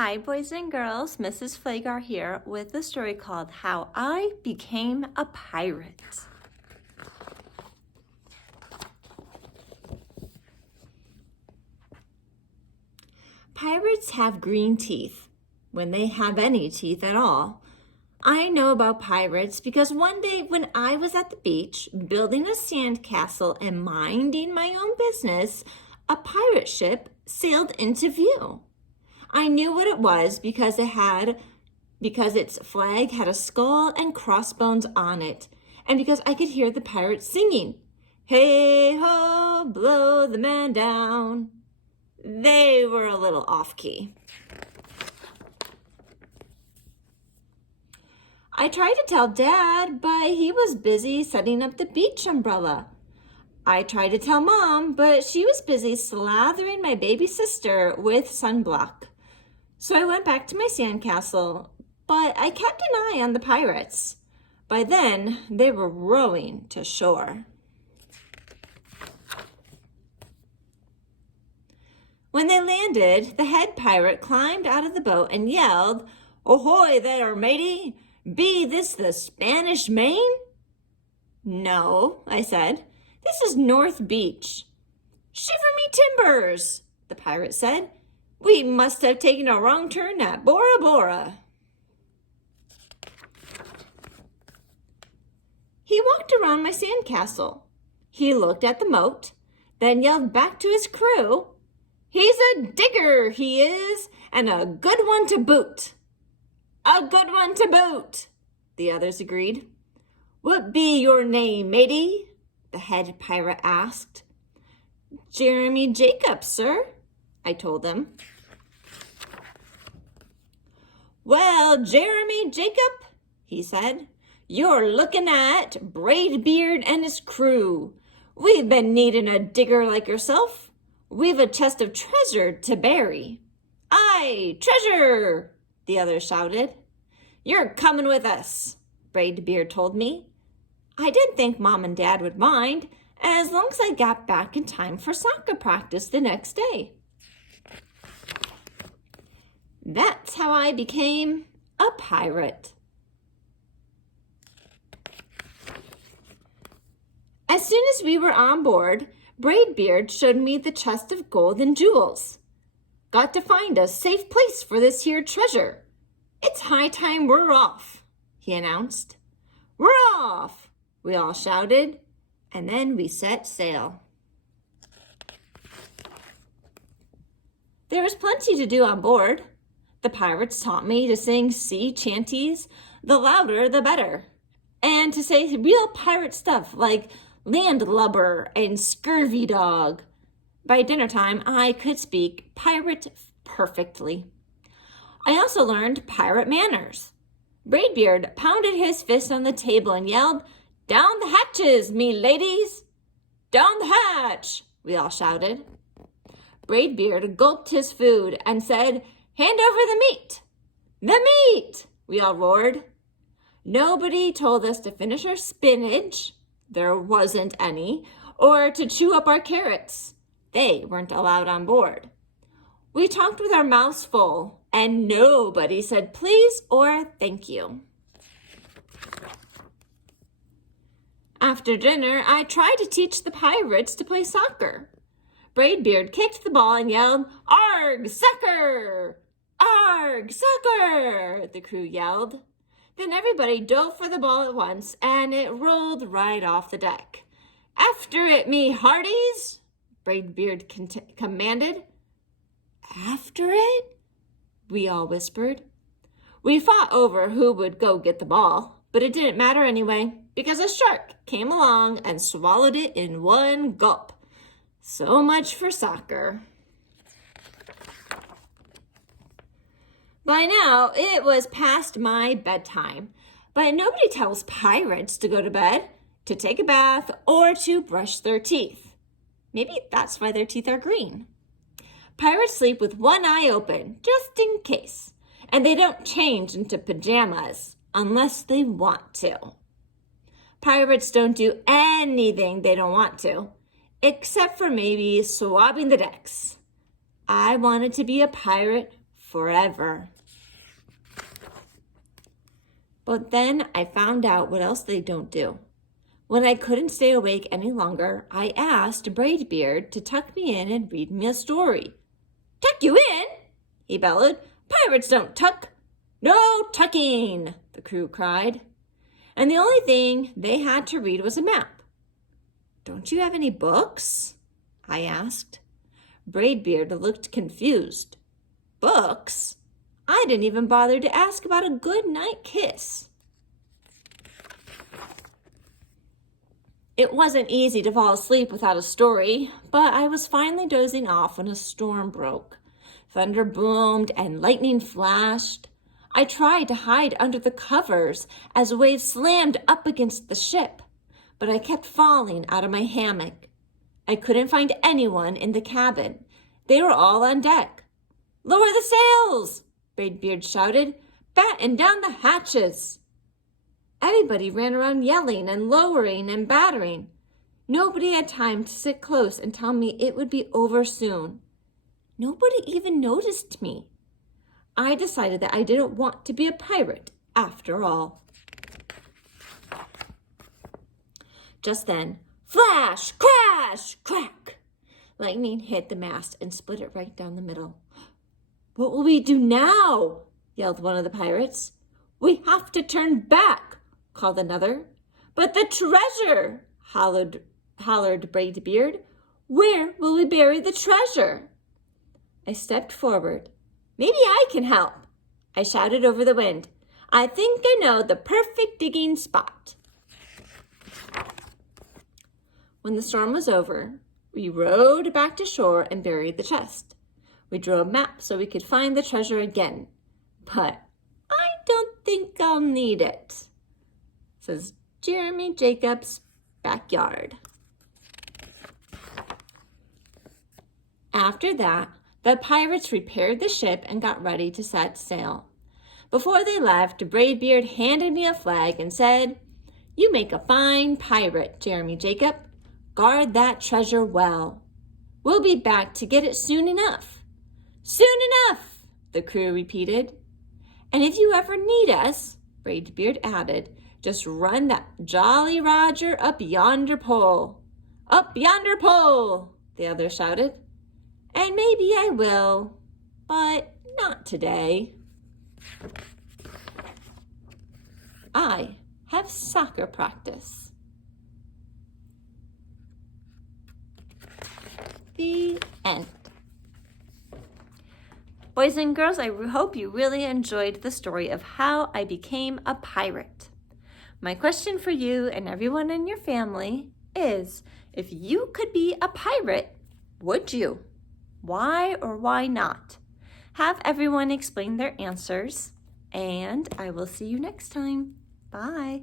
Hi, boys and girls. Mrs. Flagar here with a story called How I Became a Pirate. Pirates have green teeth, when they have any teeth at all. I know about pirates because one day when I was at the beach building a sandcastle and minding my own business, a pirate ship sailed into view. I knew what it was because its flag had a skull and crossbones on it, and because I could hear the pirates singing, "Hey ho, blow the man down." They were a little off-key. I tried to tell Dad, but he was busy setting up the beach umbrella. I tried to tell Mom, but she was busy slathering my baby sister with sunblock. So I went back to my sandcastle, but I kept an eye on the pirates. By then, they were rowing to shore. When they landed, the head pirate climbed out of the boat and yelled, "Ahoy there, matey! Be this the Spanish Main?" "No," I said. "This is North Beach." "Shiver me timbers," the pirate said. "We must have taken a wrong turn at Bora Bora." He walked around my sandcastle. He looked at the moat, then yelled back to his crew, "He's a digger, he is, and a good one to boot." "A good one to boot," the others agreed. "What be your name, matey?" the head pirate asked. "Jeremy Jacob, sir," I told him. "Well, Jeremy Jacob," he said, "you're looking at Braidbeard and his crew. We've been needing a digger like yourself. We've a chest of treasure to bury." "Aye, treasure!" the others shouted. "You're coming with us," Braidbeard told me. I didn't think Mom and Dad would mind, as long as I got back in time for soccer practice the next day. That's how I became a pirate. As soon as we were on board, Braidbeard showed me the chest of gold and jewels. "Got to find a safe place for this here treasure. It's high time we're off," he announced. "We're off!" we all shouted, and then we set sail. There was plenty to do on board. The pirates taught me to sing sea chanties, the louder the better, and to say real pirate stuff like landlubber and scurvy dog. By dinner time, I could speak pirate perfectly. I also learned pirate manners. Braidbeard pounded his fist on the table and yelled, "Down the hatches, me ladies!" "Down the hatch!" we all shouted. Braidbeard gulped his food and said, "Hand over the meat!" "The meat!" we all roared. Nobody told us to finish our spinach, there wasn't any, or to chew up our carrots. They weren't allowed on board. We talked with our mouths full, and nobody said please or thank you. After dinner, I tried to teach the pirates to play soccer. Braidbeard kicked the ball and yelled, "Arg, sucker! Arg, sucker!" the crew yelled. Then everybody dove for the ball at once, and it rolled right off the deck. "After it, me hearties!" Braidbeard commanded. "After it?" we all whispered. We fought over who would go get the ball, but it didn't matter anyway, because a shark came along and swallowed it in one gulp. So much for soccer. By now, it was past my bedtime, but nobody tells pirates to go to bed, to take a bath, or to brush their teeth. Maybe that's why their teeth are green. Pirates sleep with one eye open, just in case, and they don't change into pajamas unless they want to. Pirates don't do anything they don't want to, except for maybe swabbing the decks. I wanted to be a pirate forever. But then I found out what else they don't do. When I couldn't stay awake any longer, I asked Braidbeard to tuck me in and read me a story. "Tuck you in?" he bellowed. "Pirates don't tuck." "No tucking," the crew cried. And the only thing they had to read was a map. "Don't you have any books?" I asked. Braidbeard looked confused. Books? I didn't even bother to ask about a good night kiss. It wasn't easy to fall asleep without a story, but I was finally dozing off when a storm broke. Thunder boomed and lightning flashed. I tried to hide under the covers as waves slammed up against the ship, but I kept falling out of my hammock. I couldn't find anyone in the cabin. They were all on deck. "Lower the sails!" Braidbeard shouted. "Batten down the hatches!" Everybody ran around yelling and lowering and battering. Nobody had time to sit close and tell me it would be over soon. Nobody even noticed me. I decided that I didn't want to be a pirate after all. Just then, flash, crash, crack! Lightning hit the mast and split it right down the middle. "What will we do now?" yelled one of the pirates. "We have to turn back," called another. "But the treasure!" hollered Braidbeard. "Where will we bury the treasure?" I stepped forward. "Maybe I can help," I shouted over the wind. "I think I know the perfect digging spot." When the storm was over, we rowed back to shore and buried the chest. We drew a map so we could find the treasure again. But I don't think I'll need it, says Jeremy Jacobs' backyard. After that, the pirates repaired the ship and got ready to set sail. Before they left, Braidbeard handed me a flag and said, "You make a fine pirate, Jeremy Jacob. Guard that treasure well. We'll be back to get it soon enough." "Soon enough," the crew repeated. "And if you ever need us," Braidbeard added, "just run that Jolly Roger up yonder pole." "Up yonder pole," the others shouted. "And maybe I will, but not today. I have soccer practice." The end. Boys and girls, I hope you really enjoyed the story of how I became a pirate. My question for you and everyone in your family is, if you could be a pirate, would you? Why or why not? Have everyone explain their answers, and I will see you next time. Bye.